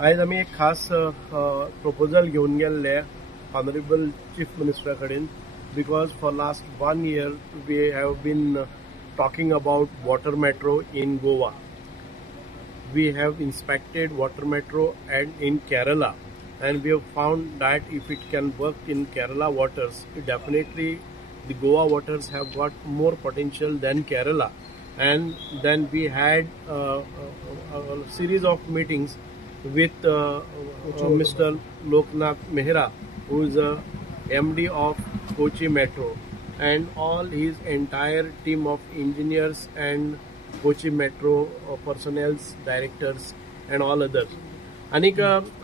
आज आम्ही एक खास प्रपोजल घेऊन गेल्ले ऑनरेबल चीफ मिनिस्टरा कडेन because for last 1 year we have been talking about water metro in Goa. We have inspected water metro and in Kerala, and we have found that if it can work in Kerala waters, definitely the Goa waters have got more potential than Kerala. And then we had a series of meetings with Mr. Loknath Mehra, who is a MD of Kochi Metro, and all his entire team of engineers and Kochi Metro personnels, directors, and all others. आनीक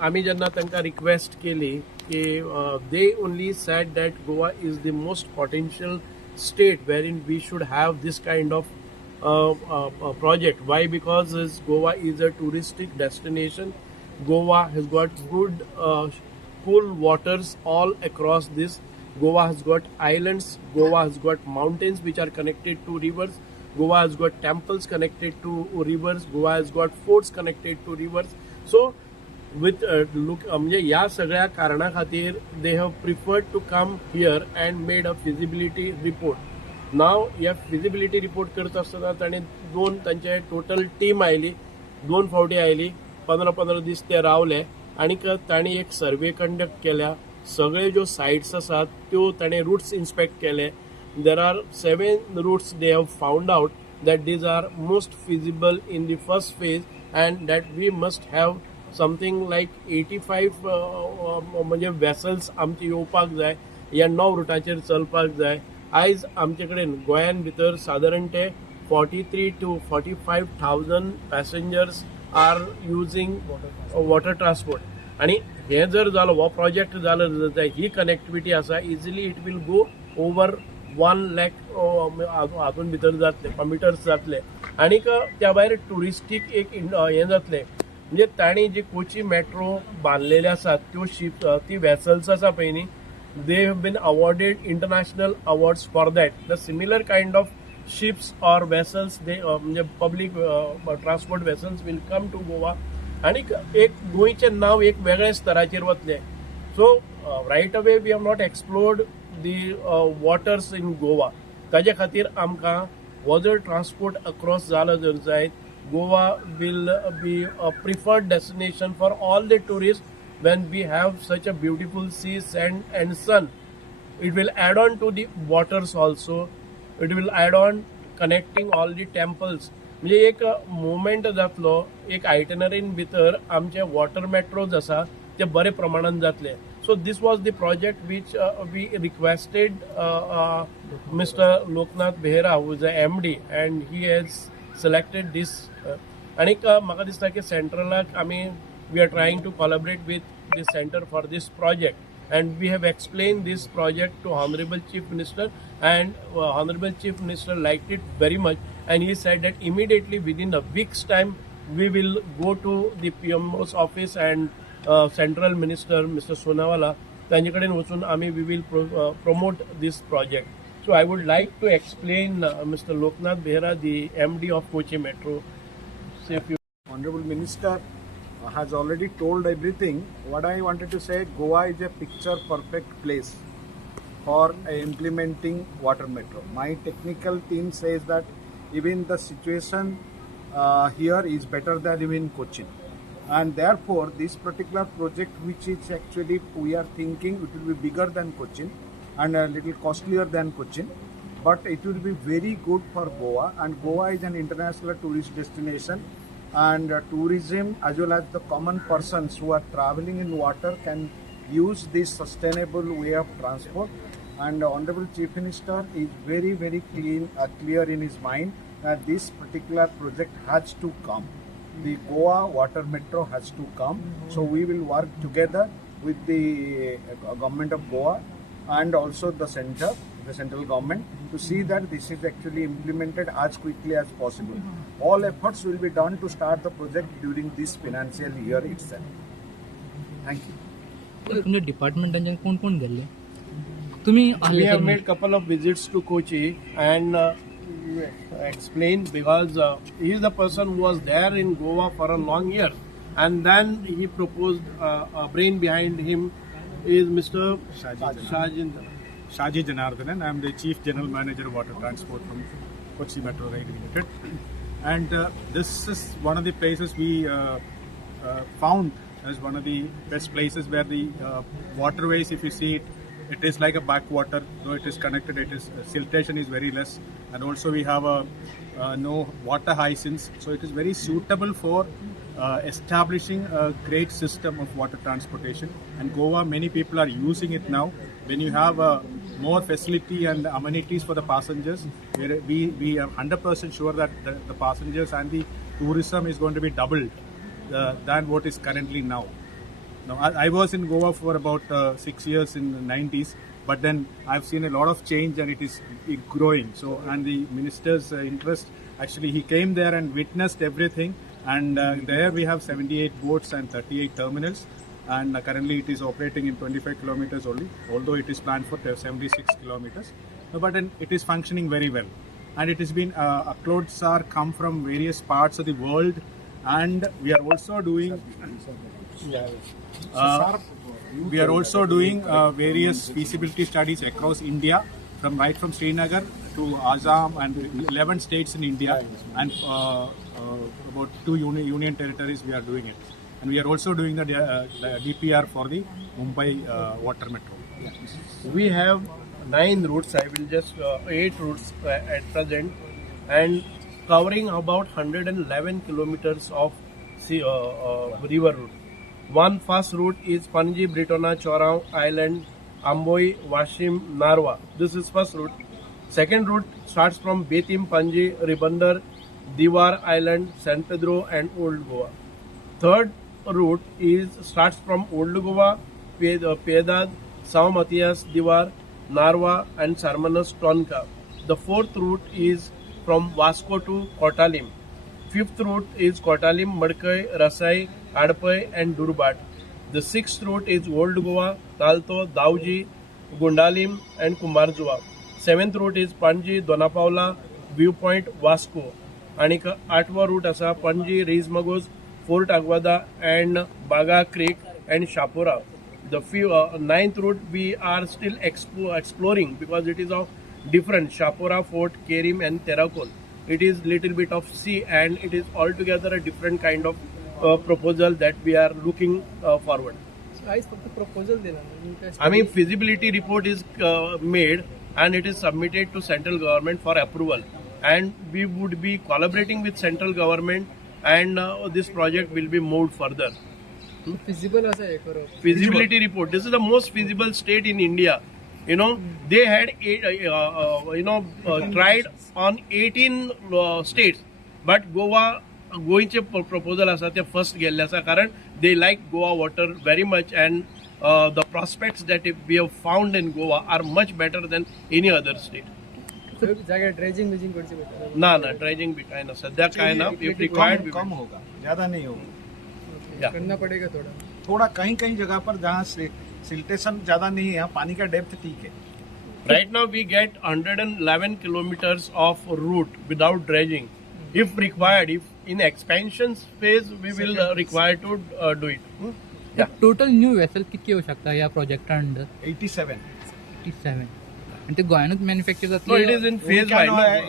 आम्ही जेन्ना तांकां request केली की they only said that Goa is the most potential state wherein we should have this kind of project. Why? Because Goa is a touristic destination. Goa has got good cool waters all across this. Goa has got islands. Goa has got mountains which are connected to rivers. Goa has got temples connected to rivers. Goa has got forts connected to rivers. So with look म्हणजे या सगळ्या कारणा खातीर they have preferred to come here and made a feasibility report. Now या feasibility report करत असताना ताणे तांचे टोटल टीम आयली, 2 फावटी आयली, 15-15 दीस ते रावले आणि ताणी एक सर्वे कंडक्ट केल्या. सगळे ज्यो साइट्स आसात त्यो ताणे रूट्स इन्स्पेक्ट केले. There are 7 routes they have found out that these are most feasible in the first phase, and that we must have something like 85 म्हणजे वेसल्स आमचे येवपाक जाय, ह्या 9 रुटाचेर चलपाक जाय. आयज आमचे कडेन गोंयान भितर सादारण ते 43 to 45,000 passengers are using water transport. आणि हे जर जालो, हो प्रोजेक्ट जालो जाल्यार ही कनेक्टिविटी आसा, easily it will go over 1 lakh हातून भितर जातले, कम्युटर्स जातले. आनीक त्या भायर टुरिस्टीक एक हें जातलें. म्हणजे ताणी जी कोची मेट्रो बांदलेले आसात त्यो शिप, ती वेसल्स आसा पळय न्ही, they have been awarded international awards for that. The similar kind of ships or vessels they म्हणजे public transport vessels will come to Goa. आनीक एक गोंयचें नांव एक वेगळ्या स्तराचेर वतलें. So right away we have not explored the waters in Goa. ताजे खातीर आमकां हो जर ट्रान्सपोर्ट अक्रॉस जालो जर जायत, Goa will be a preferred destination for all the tourists when we have such a beautiful sea, sand and sun. It will add on to the waters also. It will add on connecting all the temples. म्हणजे एक movement जातलो, एक आयटनरीन भितर आमचे water metros आसा ते बरे प्रमाणात जातले. So this was the project which we requested Mr. Loknath Behera, who is a MD, and he has selected this. आणि म्हाका दिसता की सेंट्रलाक आमी we are trying to collaborate with the centre for this project, and we have explained this project to Honorable Chief Minister, and Honorable Chief Minister liked it very much, and he said that immediately within a week's time we will go to the PMO's office and Central Minister Mr. Sonawala तांचे कडेन वचून आमी we will promote this project. So I would like to explain Mr. Loknath Behera, the MD of Kochi Metro. Say a few. Honorable Minister has already told everything. What I wanted to say, Goa is a picture perfect place for implementing water metro. My technical team says that even the situation here is better than even Cochin. And therefore, this particular project, which is actually we are thinking it will be bigger than Cochin and a little costlier than Cochin, but it will be very good for Goa. And Goa is an international tourist destination, and tourism as well as the common persons who are traveling in water can use this sustainable way of transport. And the Honorable Chief Minister is very clear in his mind that this particular project has to come. The Goa water metro has to come. So we will work together with the government of Goa and also the central government to see that this is actually implemented as quickly as possible. All efforts will be done to start the project during this financial year itself. Thank you. तुमच्या डिपार्टमेंटांच्यान कोण कोण गेल्ले? तुम्ही We have made couple of visits to Kochi and explained, because he is the person who was there in Goa for a long year. And then he proposed a brain behind him is Mr. Shajinder. Shaji Janardhanan. I am the Chief General Manager of Water Transport from Kochi Metro Rail Limited. And this is one of the places we found as one of the best places where the waterways, if you see it, it is like a backwater, though it is connected, it is siltation is very less, and also we have no water hyacinths, so it is very suitable for establishing a great system of water transportation. And Goa, many people are using it now. When you have more facility and amenities for the passengers, we are 100% sure that the passengers and the tourism is going to be doubled than what is currently now. Now, I was in Goa for about 6 years in the 90s, but then I've seen a lot of change and it is growing. So, and the minister's interest, actually he came there and witnessed everything, and there we have 78 boats and 38 terminals, and currently it is operating in 25 kilometers only, although it is planned for 76 kilometers. But then it is functioning very well, and it has been uploads are come from various parts of the world, and we are also doing various feasibility studies across India, right from Srinagar to Assam and 11 states in India, and about 2 union territories we are doing it. And we are also doing the DPR for the Mumbai water metro. We have 9 routes, I will just 8 routes at present, and covering about 111 kilometers of river route. One first route is Panji, Britona, Chorao Island, Amboi, Washim, Narwa. This is first route. Second route starts from Betim, Panji, Ribandar, Diwar Island, San Pedro and Old Goa. Third route starts from Old Goa, Pedad, Sao Matias, Diwar, Narwa and Sarmanas, Tonka. The fourth route is from Vasco to Kotalim. Fifth route is Kotalim, Madkai, Rasai, Adpai and Durbat. The sixth route is Old Goa, Talto, Dauji, Gundalim and Kumarjua. Seventh route is Panji, Donapaula, Viewpoint, Vasco. आणि आठवा root असा Panaji, रेईसमगोज, fort अग्वादा and Baga Creek and Shapura. The ninth route we are still exploring because it is of different Shapura, Fort, Kerim and Terrakol. It is little bit of sea and it is altogether a different kind of proposal that we are looking forward. So आज फक्त proposal देणार. I mean feasibility report is made and it is submitted to central government for approval. And we would be collaborating with central government and this project will be moved further. Feasible असा आहे खरं. Feasibility report. This is the most feasible state in India. You know, they had tried on 18 states, but गोवाचे proposal असा ते first गेल्ले असा कारण they like Goa water very much and the prospects that we have found in Goa are much better than any other state. जागा dredging wheezing करची बेटा. ना dredging भी काय ना सध्या काय ना if required कम होगा, ज्यादा नहीं होगा. करना पड़ेगा थोड़ा कहीं कहीं जगह पर जहाँ सिल्टेशन ज्यादा नहीं है, पानी का डेप्थ ठीक है. Right now we get 111 kilometers of route without dredging. If required, if in expansion phase we will require to do it. Total new vessel किती येऊ शकता या project under? 87. 87. And the Goanut manufactures No, it is in phase one.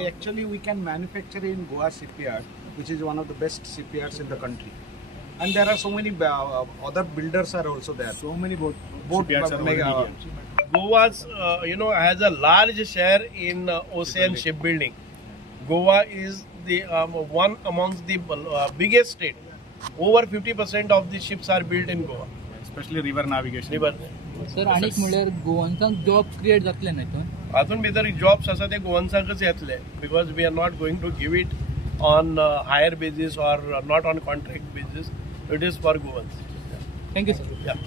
Actually, we can manufacture in Goa shipyard, which is one of the best shipyards in the country. And there are so many other builders are also there. So many boat shipyards are already there. Goa's, has a large share in ocean shipbuilding. Goa is the one amongst the biggest state. Over 50% of the ships are built in Goa. Especially river navigation. River. Sir आणि म्हणल्यार गोवांचा job create जातले नाही तो अजून भितर jobs आसा ते गोवन्साकच येतले because we are not going to give it on hire basis or not on contract basis. It is for Goans. Thank you sir. Yeah.